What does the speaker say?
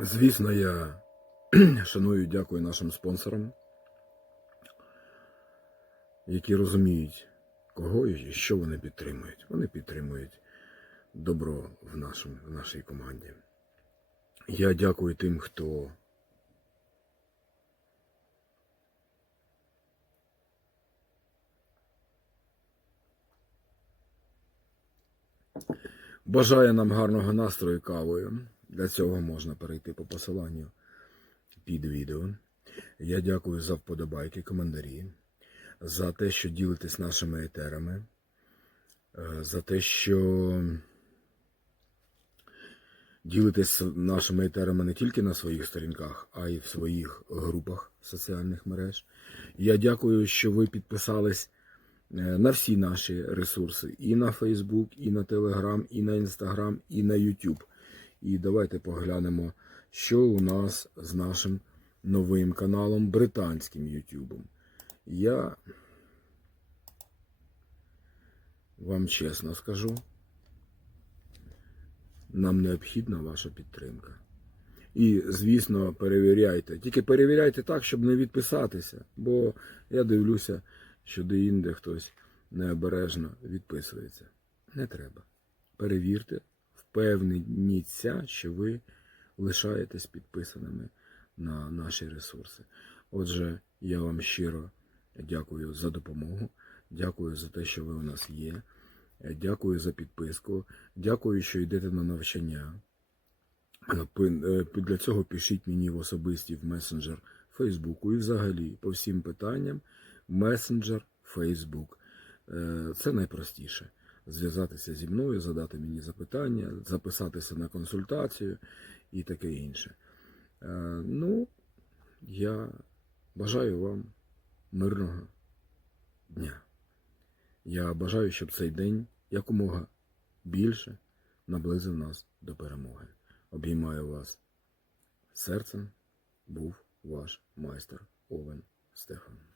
Звісно, я шаную і дякую нашим спонсорам, які розуміють, кого і що вони підтримують. Вони підтримують добро в, нашому, в нашій команді. Я дякую тим, хто бажає нам гарного настрою кавою. Для цього можна перейти по посиланню під відео. Я дякую за вподобайки, коментарі, за те, що ділитесь нашими етерами, е, за те, що ділитесь нашими етерами не тільки на своїх сторінках, а й в своїх групах соціальних мереж. Я дякую, що ви підписались е, на всі наші ресурси: і на Facebook, і на Telegram, і на Instagram, і на YouTube. І давайте поглянемо, що у нас з нашим новим каналом британським Ютубом. Я вам чесно скажу, нам необхідна ваша підтримка. І, звісно, перевіряйте. Тільки перевіряйте так, щоб не відписатися. Бо я дивлюся, що де-інде хтось необережно відписується. Не треба. Перевірте, впевненіться, що ви лишаєтесь підписаними на наші ресурси. Отже, я вам щиро дякую за допомогу, дякую за те, що ви у нас є. Дякую за підписку, дякую, що йдете на навчання. Е, Для цього пишіть мені в особисті в месенджер Фейсбуку і взагалі по всім питанням месенджер Фейсбук. Е, Це найпростіше. Зв'язатися зі мною, задати мені запитання, записатися на консультацію і таке інше. Е, Ну, я бажаю вам мирного дня. Я бажаю, щоб цей день якомога більше наблизив нас до перемоги. Обіймаю вас серцем. Був ваш майстер Овен Стефан.